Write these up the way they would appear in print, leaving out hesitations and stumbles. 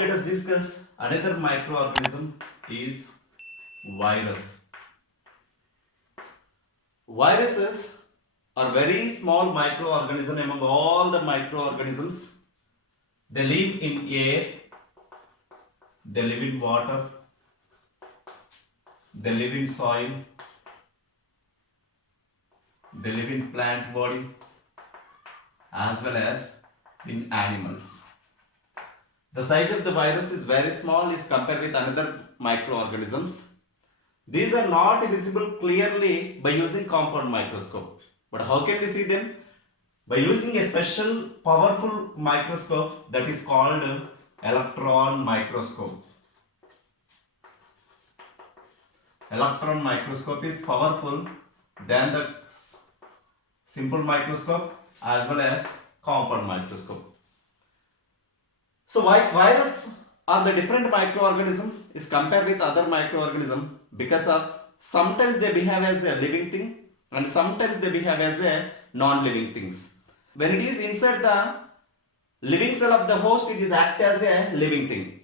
Let us discuss another microorganism is virus. Viruses are very small microorganisms among all the microorganisms. They live in air, they live in water, they live in soil, they live in plant body as well as in animals. The size of the virus is very small is compared with another microorganisms. These are not visible clearly by using compound microscope. But how can we see them? By using a special powerful microscope that is called electron microscope. Electron microscope is powerful than the simple microscope as well as compound microscope. So why virus are the different microorganism is compared with other microorganism because of sometimes they behave as a living thing and sometimes they behave as a non-living things. When it is inside the living cell of the host, it is act as a living thing.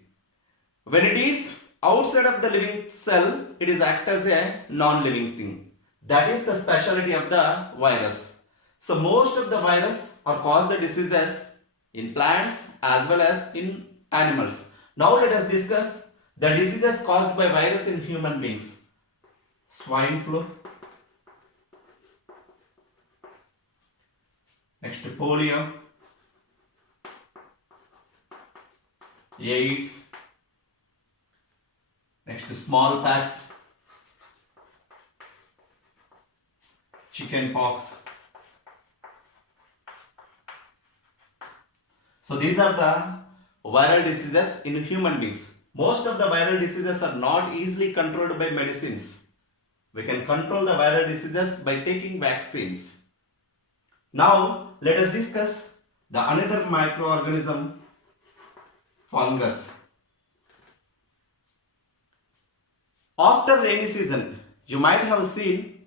When it is outside of the living cell, it is act as a non-living thing. That is the specialty of the virus. So most of the virus are cause the diseases in plants as well as in animals. Now let us discuss the diseases caused by virus in human beings. Swine flu, next polio, AIDS, next smallpox, chicken pox. So these are the viral diseases in human beings. Most of the viral diseases are not easily controlled by medicines. We can control the viral diseases by taking vaccines. Now let us discuss the another microorganism, fungus. After rainy season, you might have seen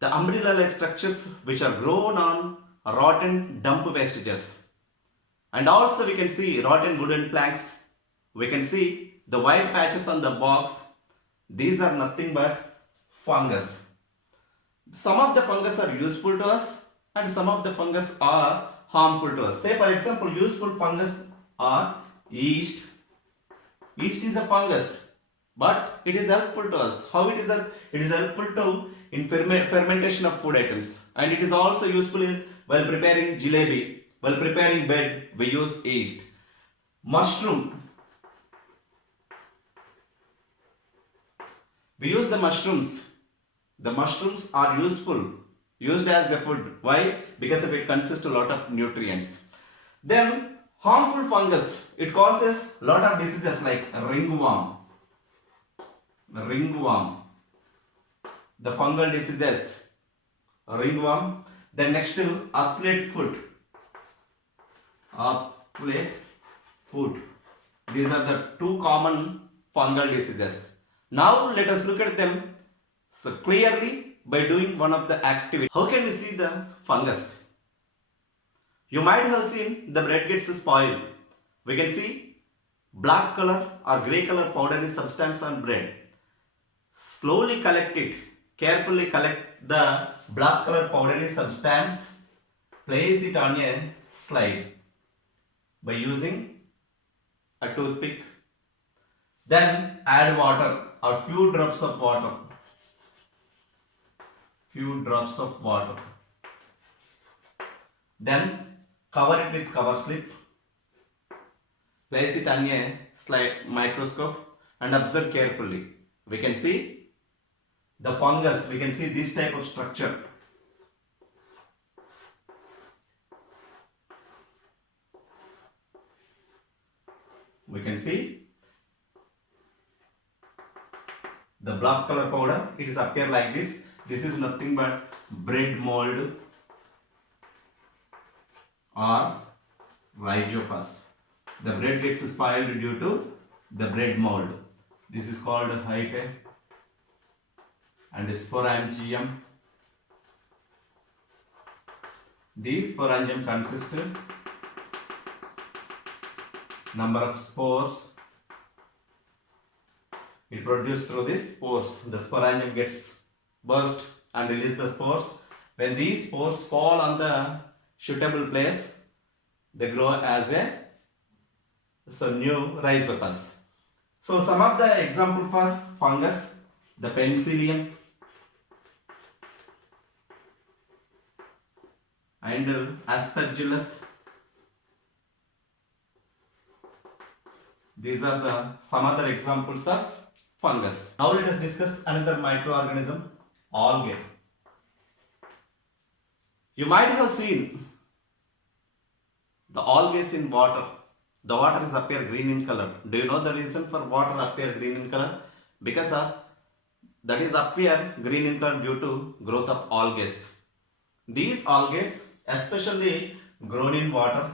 the umbrella-like structures which are grown on rotten dump wastages. And also we can see rotten wooden planks. We can see the white patches on the box. These are nothing but fungus. Some of the fungus are useful to us and some of the fungus are harmful to us. Say for example, useful fungus are yeast. Yeast is a fungus, but it is helpful to us. How it is? It is helpful to in fermentation of food items, and it is also useful in while preparing jalebi. While preparing bread, we use yeast. Mushroom. We use the mushrooms. The mushrooms are used as a food. Why? Because of it consists a lot of nutrients. Then harmful fungus. It causes a lot of diseases like ringworm. Ringworm. The fungal diseases. Ringworm. Then next to athlete foot. Athlete foot. These are the two common fungal diseases. Now let us look at them so clearly by doing one of the activities. How can we see the fungus? You might have seen the bread gets spoiled. We can see black color or grey color powdery substance on bread. Slowly collect it. Carefully collect the black color powdery substance. Place it on a slide by using a toothpick. Then add water or few drops of water. Few drops of water. Then cover it with cover slip. Place it on a slide microscope and observe carefully. We can see the fungus. We can see this type of structure. We can see the black color powder. It is appear like this. This is nothing but bread mold or rhizopas. The bread gets spoiled due to the bread mold. This is called hyphae and sporangium. These sporangium consist number of spores. It produced through these spores. The sporangium gets burst and release the spores. When these spores fall on the suitable place, they grow as new rhizospores. So some of the example for fungus, the penicillium and aspergillus. These are the some other examples of fungus. Now let us discuss another microorganism, algae. You might have seen the algae in water. The water is appear green in color. Do you know the reason for water appear green in color? Because of that is appear green in color due to growth of algae. These algae especially grown in water.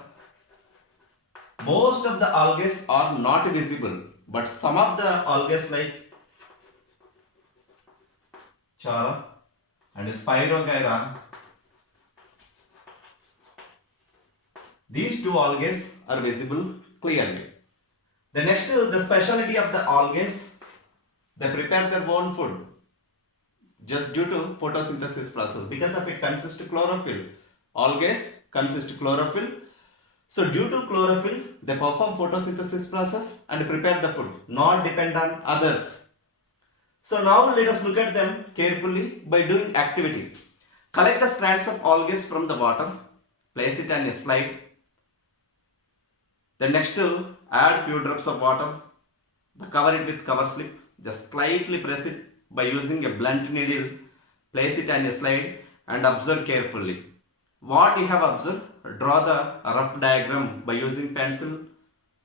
Most of the algae are not visible, but some of the algae like Chara and Spirogyra, these two algae are visible clearly. The next, the specialty of the algae, they prepare their own food just due to photosynthesis process, because of it consists of chlorophyll. Algae consist of chlorophyll. So due to chlorophyll, they perform photosynthesis process and prepare the food, not depend on others. So now let us look at them carefully by doing activity. Collect the strands of algae from the water, place it on a slide. Then next to add few drops of water, cover it with cover slip, just slightly press it by using a blunt needle, place it on a slide and observe carefully. What you have observed, draw the rough diagram by using pencil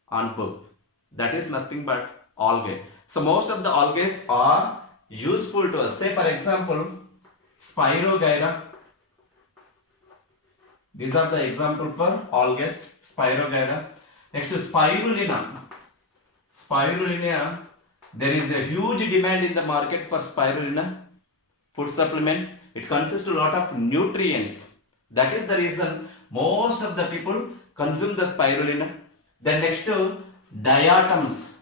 on book. That is nothing but algae. So most of the algae are useful to us. Say for example, Spirogyra. These are the example for algae, Spirogyra. Next to Spirulina. Spirulina, there is a huge demand in the market for Spirulina food supplement. It consists a lot of nutrients. That is the reason most of the people consume the Spirulina. Then next to diatoms.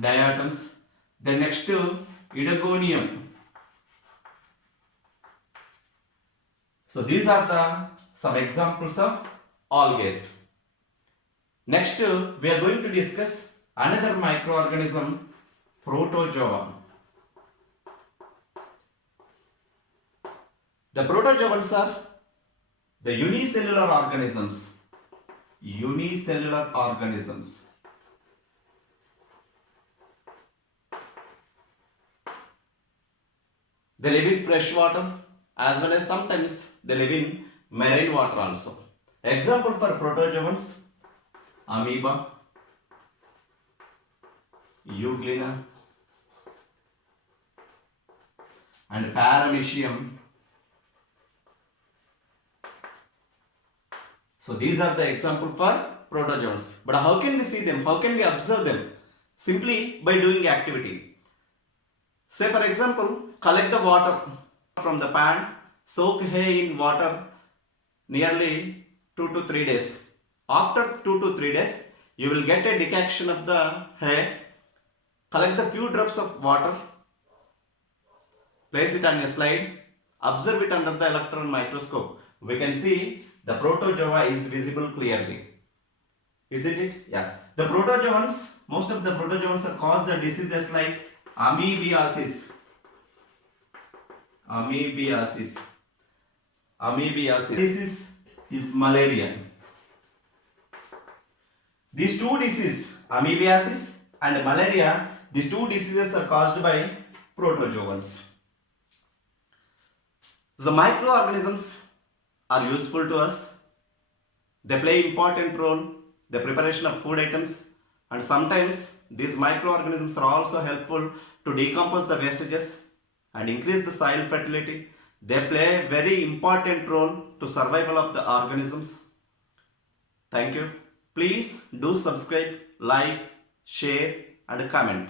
Diatoms. Then next to Idogonium. So these are the some examples of algae. Next we are going to discuss another microorganism, Protozoa. The protozoans are the unicellular organisms. Unicellular organisms. They live in fresh water as well as sometimes they live in marine water also. Example for protozoans, amoeba, euglena and paramecium. So these are the example for protozoans. But how can we see them? How can we observe them? Simply by doing activity. Say for example, collect the water from the pan, soak hay in water nearly 2 to 3 days. After 2 to 3 days, you will get a decoction of the hay. Collect the few drops of water, place it on a slide, observe it under the electron microscope. We can see the protozoa is visible clearly. Isn't it? Yes. The protozoans, most of the protozoans are cause the diseases like amoebiasis. Amoebiasis. Amoebiasis. Disease is malaria. These two diseases, amoebiasis and malaria, these two diseases are caused by protozoans. The microorganisms are useful to us. They play important role in the preparation of food items, and sometimes these microorganisms are also helpful to decompose the wastages and increase the soil fertility. They play a very important role to survival of the organisms. Thank you. Please do subscribe, like, share and comment.